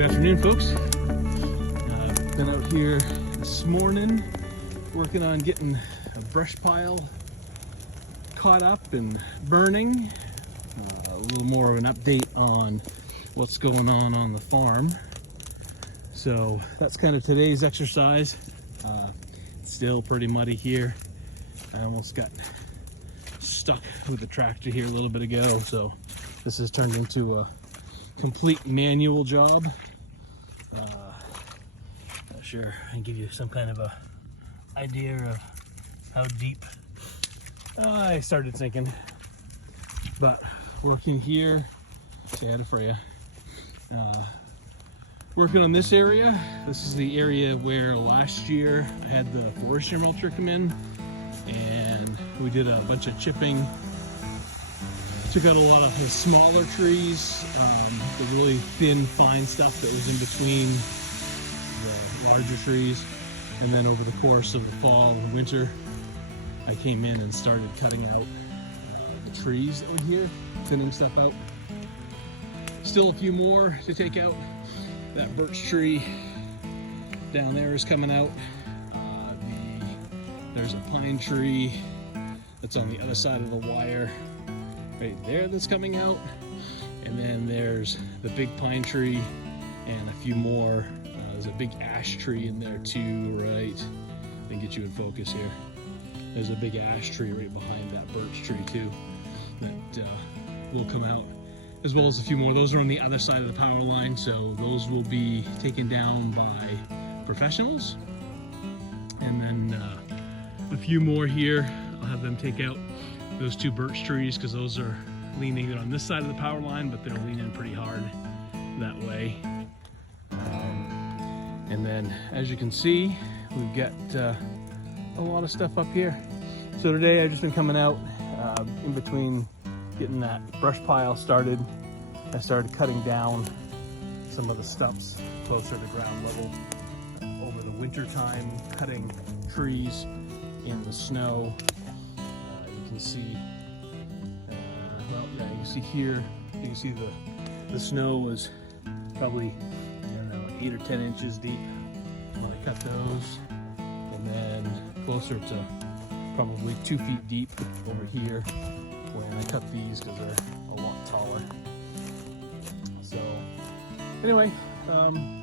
Good afternoon, folks. Been out here this morning working on getting a brush pile caught up and burning. A little more of an update on what's going on the farm. So that's kind of today's exercise. It's still pretty muddy here. I almost got stuck with the tractor here a little bit ago, so this has turned into a complete manual job. Not sure I can give you some kind of a idea of how deep I started sinking, but working here, sad for you. Working on this area. This is the area where last year I had the forestry mulcher come in, and we did a bunch of chipping. Took out a lot of the smaller trees, the really thin, fine stuff that was in between the larger trees. And then over the course of the fall and winter, I came in and started cutting out the trees that were here, thinning stuff out. Still a few more to take out. That birch tree down there is coming out. There's a pine tree that's on the other side of the wire right there that's coming out, and then there's the big pine tree and a few more. There's a big ash tree in there too, right? Let me get you in focus here. There's a big ash tree right behind that birch tree too that will come out, as well as a few more. Those are on the other side of the power line, so those will be taken down by professionals. And then a few more here, I'll have them take out those two birch trees because those are leaning on this side of the power line, but they're leaning pretty hard that way. And then as you can see, we've got a lot of stuff up here. So today I've just been coming out in between getting that brush pile started. I started cutting down some of the stumps closer to ground level over the winter time, cutting trees in the snow. You can see, well, yeah, you can see here, you can see the snow was probably, I don't know, 8 or 10 inches deep when I cut those, and then closer to probably 2 feet deep over here when I cut these because they're a lot taller. So anyway,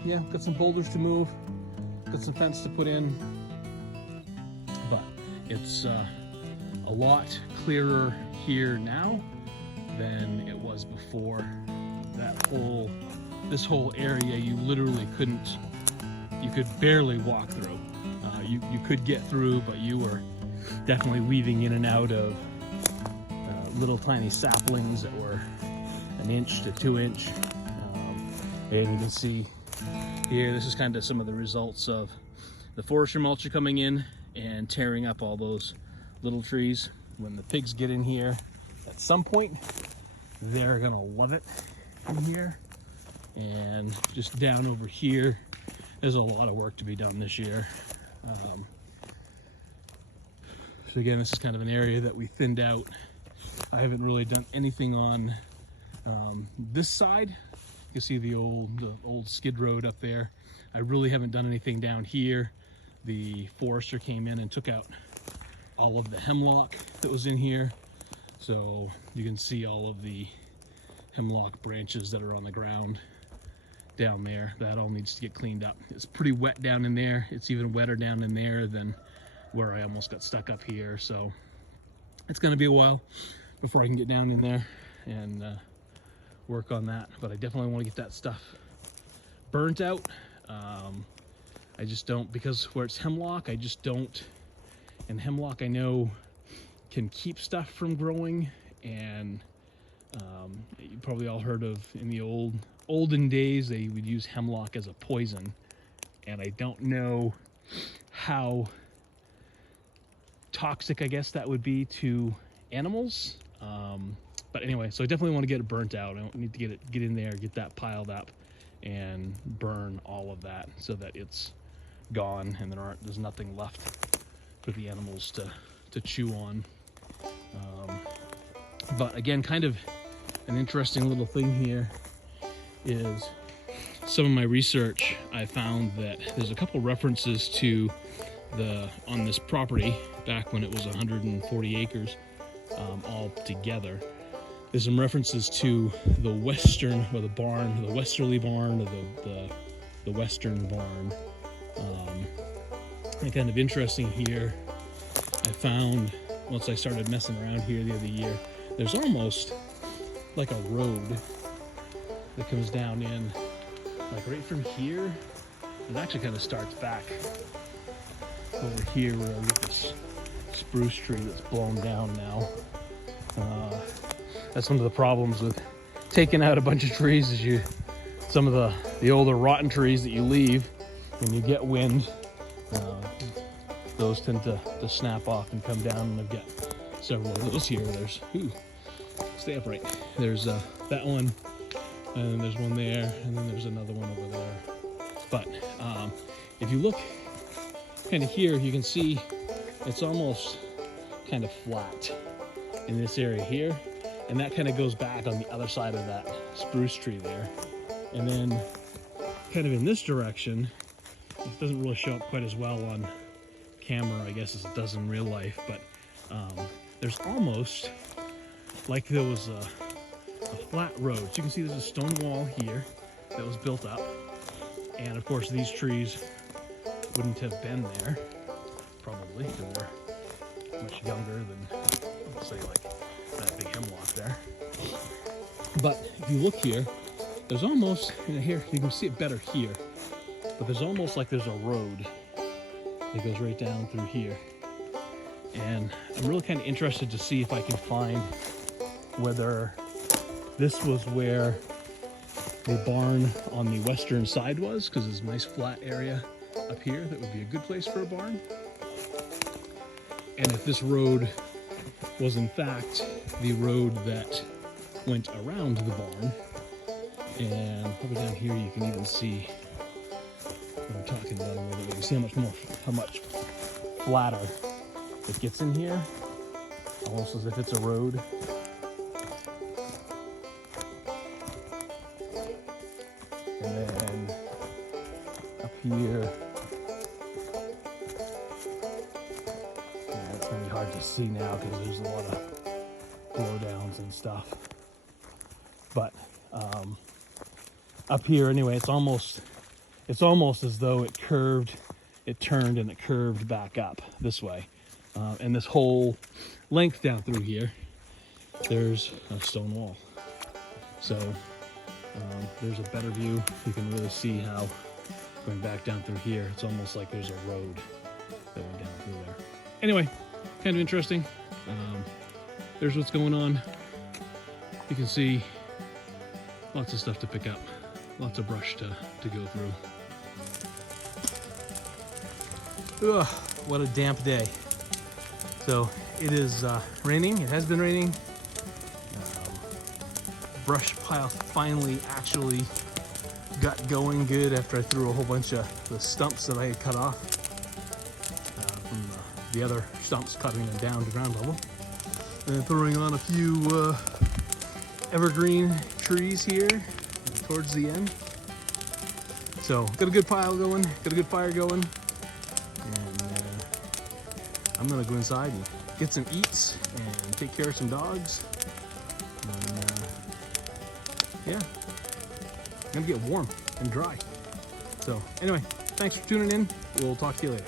yeah, got some boulders to move, got some fence to put in, but it's a lot clearer here now than it was before. This whole area, you literally couldn't, you could barely walk through. You could get through, but you were definitely weaving in and out of little tiny saplings that were 1 inch to 2 inch. And you can see here, this is kind of some of the results of the forestry mulcher coming in and tearing up all those little trees. When the pigs get in here at some point, they're gonna love it in here. And just down over here, there's a lot of work to be done this year. So again, this is kind of an area that we thinned out. I haven't really done anything on this side. You can see the old skid road up there. I really haven't done anything down here. The forester came in and took out all of the hemlock that was in here. So you can see all of the hemlock branches that are on the ground down there. That all needs to get cleaned up. It's pretty wet down in there. It's even wetter down in there than where I almost got stuck up here. So it's gonna be a while before I can get down in there and work on that. But I definitely want to get that stuff burnt out. I just don't, because where it's hemlock, I just don't. And hemlock, I know, can keep stuff from growing. And you probably all heard of, in the olden days, they would use hemlock as a poison. And I don't know how toxic, I guess, that would be to animals. But anyway, so I definitely want to get it burnt out. I need to get in there, get that piled up, and burn all of that so that it's gone and there's nothing left for the animals to chew on. But again, kind of an interesting little thing here is, some of my research, I found that there's a couple references to on this property back when it was 140 acres all together. There's some references to the western, or the barn, the westerly barn, or the western barn. And kind of interesting here, I found once I started messing around here the other year, there's almost like a road that comes down in, like right from here. It actually kind of starts back over here where I get this spruce tree that's blown down now. That's one of the problems with taking out a bunch of trees, is some of the older rotten trees that you leave when you get wind, those tend to snap off and come down, and I've got several of those here. There's, stay upright. There's that one, and then there's one there, and then there's another one over there. But if you look kind of here, you can see it's almost kind of flat in this area here, and that kind of goes back on the other side of that spruce tree there. And then kind of in this direction, it doesn't really show up quite as well on camera, I guess, as it does in real life, but there's almost like there was a flat road. So you can see there's a stone wall here that was built up, and of course these trees wouldn't have been there, probably, because they're much younger than, let's say, like that big hemlock there. But if you look here, there's almost, here, you can see it better here, but there's almost like there's a road that goes right down through here. And I'm really kind of interested to see if I can find whether this was where the barn on the western side was, because there's a nice flat area up here that would be a good place for a barn. And if this road was in fact the road that went around the barn. And over down here you can even see what I'm talking about a little bit. You can see how much flatter it gets in here, almost as if it's a road. And then up here, yeah, it's gonna be hard to see now because there's a lot of blowdowns and stuff. But up here anyway, it's almost as though it turned and it curved back up this way. And this whole length down through here, there's a stone wall. So there's a better view. You can really see how going back down through here, it's almost like there's a road that went down through there. Anyway, kind of interesting. There's what's going on. You can see lots of stuff to pick up, lots of brush to go through. Ugh, what a damp day. So it is raining. It has been raining. Brush pile finally actually got going good after I threw a whole bunch of the stumps that I had cut off from the other stumps, cutting them down to ground level, and throwing on a few evergreen trees here towards the end. So got a good pile going, got a good fire going, and I'm gonna go inside and get some eats and take care of some dogs. And, yeah, I'm gonna get warm and dry. So anyway, thanks for tuning in. We'll talk to you later.